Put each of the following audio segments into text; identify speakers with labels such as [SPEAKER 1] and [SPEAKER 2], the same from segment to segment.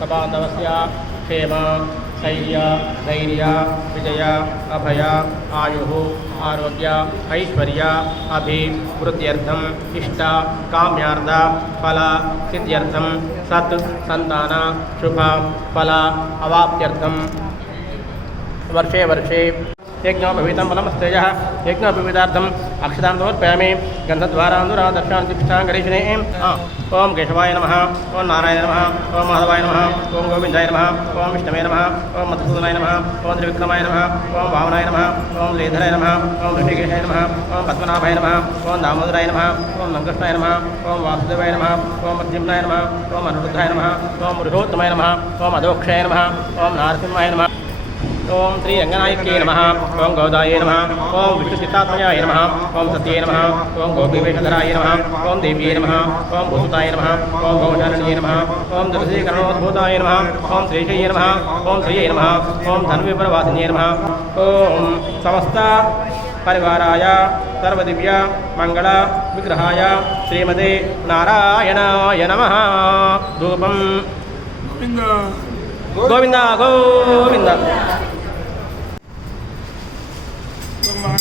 [SPEAKER 1] సబాంధవస్య క్షేమ స్థైర్య ధైర్య విజయ అభయ ఆయు ఆరోగ్య ఐశ్వర్య అభివృద్ధ్యర్థం ఇష్ట కామ్యార్థ ఫల సిద్ధ్యర్థం సత్ సంతాన శుభ ఫల అవాప్త్యర్థం वर्षे वर्षे యజ్ఞో భవితం బలమస్తేజ యజ్ఞ వివిధార్థం అక్షతాంతమర్పయామి గంధద్వారాంధురాదర్శాంతిష్టాంగరీషిణే ఓం కేశవాయ నమ ఓం నారాయణ నమ ఓం మాధవాయ నమ ఓం గోవిందాయ నమ ఓం విష్ణవే నమ ఓం మధుసూదనాయ నమ ఓం త్రివిక్రమాయ నమ ఓం వామనాయ నమ ఓం శ్రీధరాయ నమ ఓం ఋషికేశాయ నమ ఓం పద్మనాభాయ నమ ఓం దామోదరాయ నమ ఓం లంకృష్ణాయ నమ ఓం వాసుదేవాయ నమ ఓం మధ్యమ్నాయ నమ ఓం అనురుద్ధాయ నమ ఓం మృహోత్తమాయ నమ ఓం అధోక్షాయ నమ ఓం నారసింహాయ నమ ఓం శ్రీ రంగనాయకే నమ ఓం గౌదాయ నమ ఓం విష్ణుచిత్తాత్మయాయ నమ ఓం సత్యే నమ ఓం గోపీవేషధరాయ నమ ఓం దేవ్యే నమ ఓం భూసుతాయ నమ ఓం గౌశారణ్యే నమ ఓం దుర్శీకరణోద్భూతాయ నమ ఓం శ్రీశయ్య నమ ఓం శ్రీయే నమ ఓం ధన్విపురవాసిన్యే నమ ఓం సమస్త పరివారాయ సర్వదివ్య మంగళ విగ్రహాయ శ్రీమతే నారాయణాయ నమ ధూపం గోవింద గోవింద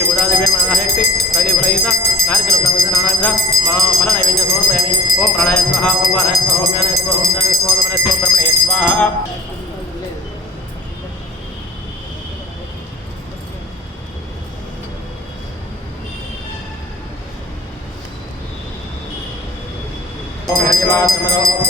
[SPEAKER 1] श्रीभूतादिभ्य महाशक्ति सदैवलयित कार्यक्रमसंबंध नानाविध मा फलनैवेद्य समर्पयामि ओम प्राणाय स्वाहा, ओम वाराय स्वाहा, ओम ज्ञानाय स्वाहा, ओम ज्ञानाय स्वाहा, ओम ब्रह्मणे स्वाहा ब्रह्मणे स्वाहा। Om Hari Bhagavato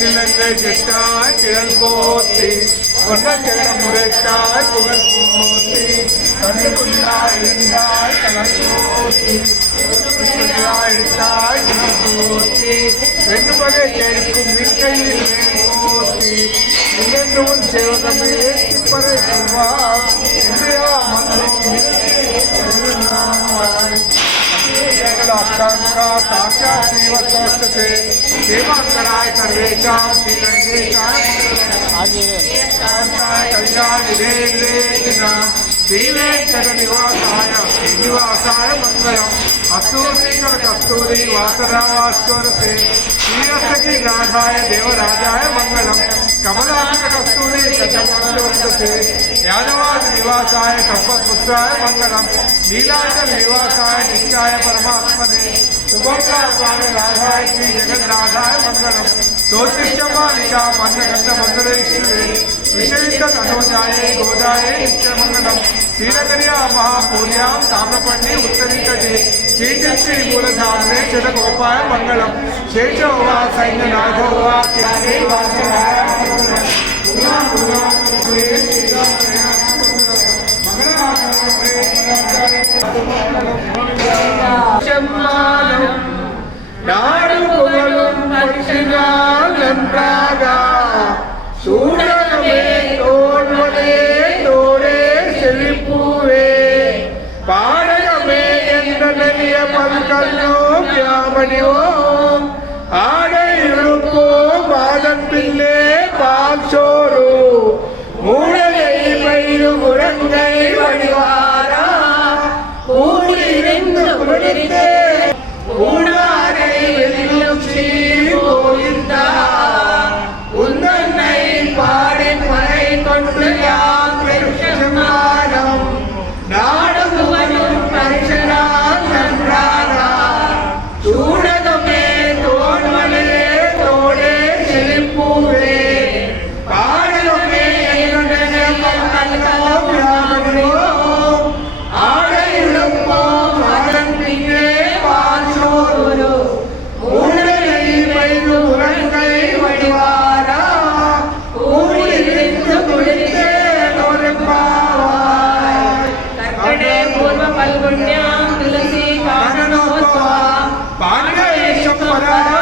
[SPEAKER 2] நிலங்கள் கெட்டாய் திறன் போத்தி ஒன்ன கிழம் முறைத்தாய் புகழ் போத்தி கண்ணுக்குள்ளாய் இருந்தாய் கலர் போத்தி அழுத்தாய் போத்தி கேட்கும் மின்கையில் போத்தி இன்னென்றும் சேவகமே திப்பறை श्रीवत्सस्ते सेवा कराए सर्वेशा कल्याण विधेन्द्रेण श्रीवेङ्कटनिवासाय श्रीनिवासाय मङ्गलम् अस्तूरीकर कस्तूरी वासरावास्वरसे श्रीरसकी नाथाय देवराजाय मङ्गलम् कटमस्तुवन्दते यादवाद निवासाय सम्पत्पुत्राय मङ्गलम् नीलाचल निवासाय नित्याय परमात्मने शुभंकार स्वामी राधाय श्री जगन्नाथाय मङ्गलम् ज्योतिषमालिका मन्नगन्ध मन्दरेश्वरे विशेष तनोजाये गोदाये नित्यमङ्गलम् श्रीनगर्या శ్రీనగర్య మహాపూర్యాం తామ్రపణ్ణి ఉత్తరించటి శ్రీచక్రి మూలధామ్నే చటగోపాయ మంగళం శేషో వా సైన్యనాథో వా
[SPEAKER 3] பாடகமே என்ற நெறிய பல்கல்லோ வியாமணியோ ஆடை இழுப்போம் மாதன் பின்னே பால் சோறு. மூடகை பயிரு முழங்கை வடிவாரா. கூடியிருந்து குளிர்ந்தே बाँध गए